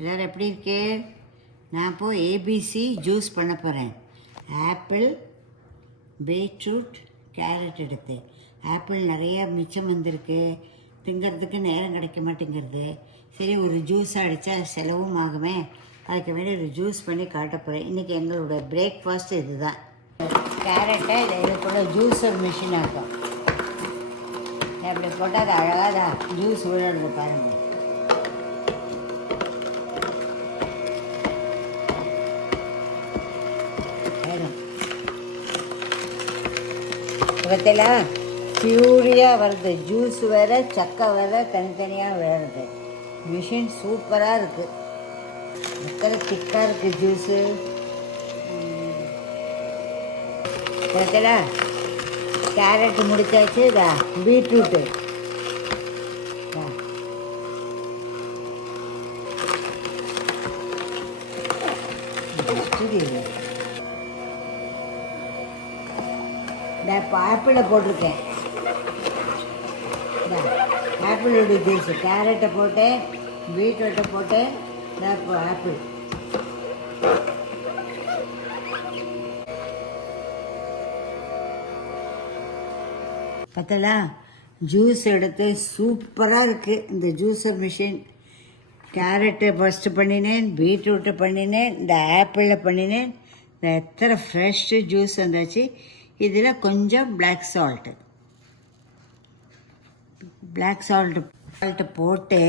எல்லோரும் எப்படி இருக்கு? நான் இப்போது ஏபிசி ஜூஸ் பண்ண போகிறேன். ஆப்பிள், பீட்ரூட், கேரட் எடுத்தேன். ஆப்பிள் நிறையா மிச்சம் வந்திருக்கு, திங்கிறதுக்கு நேரம் கிடைக்க மாட்டேங்கிறது. சரி, ஒரு ஜூஸ் அடித்தா செலவும் ஆகுமே, அதுக்கு வேண்டி ஒரு ஜூஸ் பண்ணி காட்ட போகிறேன். இன்றைக்கி எங்களோட பிரேக்ஃபாஸ்ட் இது தான். கேரட்டை இதுக்குள்ள ஜூஸர் மிஷின் ஆகும். அப்படி போட்டால் அது அழகாக தான் ஜூஸ் விழுறது பாருங்கள். பற்றில பியூரியாக வருது, ஜூஸ் வேறு சக்கை வேறு தனித்தனியாக விழுறது. மிஷின் சூப்பராக இருக்குது, எத்தனை திக்காக இருக்குது ஜூஸு. பற்றில கேரட்டு முடிச்சாச்சு. இதா பீட்ரூட்டு, இந்த இப்போ ஆப்பிளை போட்டிருக்கேன். ஆப்பிளோட ஜூஸு, கேரட்டை போட்டேன், பீட்ரூட்டை போட்டேன். இப்போ ஆப்பிள் பார்த்தலா, ஜூஸ் எடுத்து சூப்பராக இருக்குது இந்த ஜூஸர் மிஷின். கேரட்டை ஃபஸ்ட்டு பண்ணினேன், பீட்ரூட்டை பண்ணினேன், இந்த ஆப்பிளில் பண்ணினேன். இந்த எத்தனை ஃப்ரெஷ்ஷு ஜூஸ் வந்தாச்சு. இதில் கொஞ்சம் பிளாக் சால்ட்டு போட்டு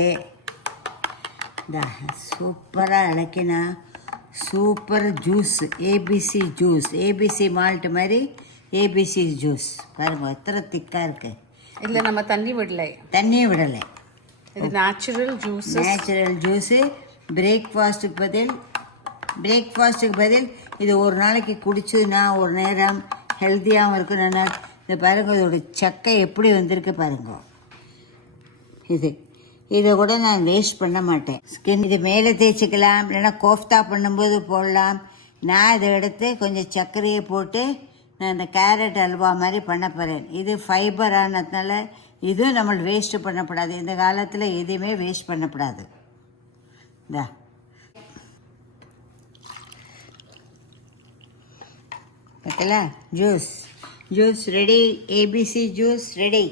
இந்த சூப்பராக இலக்கினா சூப்பர் ஜூஸ். ஏபிசி மால்ட் மாதிரி ஏபிசி ஜூஸ் பாருங்கள், எத்தனை திக்காக இருக்குது. இதில் நம்ம தண்ணியும் விடலை. இது நேச்சுரல் ஜூஸு. பிரேக்ஃபாஸ்ட்டுக்கு பதில் இது ஒரு நாளைக்கு குடிச்சதுன்னா ஒரு நேரம் ஹெல்த்தியாகவும் இருக்கும். நல்லா இந்த பாருங்கள், இதோட சக்கை எப்படி வந்திருக்கு பாருங்க. இதை கூட நான் வேஸ்ட் பண்ண மாட்டேன். ஸ்கின் இது மேலே தேய்ச்சிக்கலாம், இல்லைன்னா கோஃப்தா பண்ணும்போது போடலாம். நான் இதை எடுத்து கொஞ்சம் சர்க்கரையை போட்டு நான் இந்த கேரட் அல்வா மாதிரி பண்ண போகிறேன். இது ஃபைபர் ஆனதுனால இதுவும் நம்மளுக்கு வேஸ்ட்டு பண்ணக்கூடாது. இந்த காலத்தில் எதுவுமே வேஸ்ட் பண்ணக்கூடாது. இந்தா பார்த்தல, juice ready. ABC juice ready.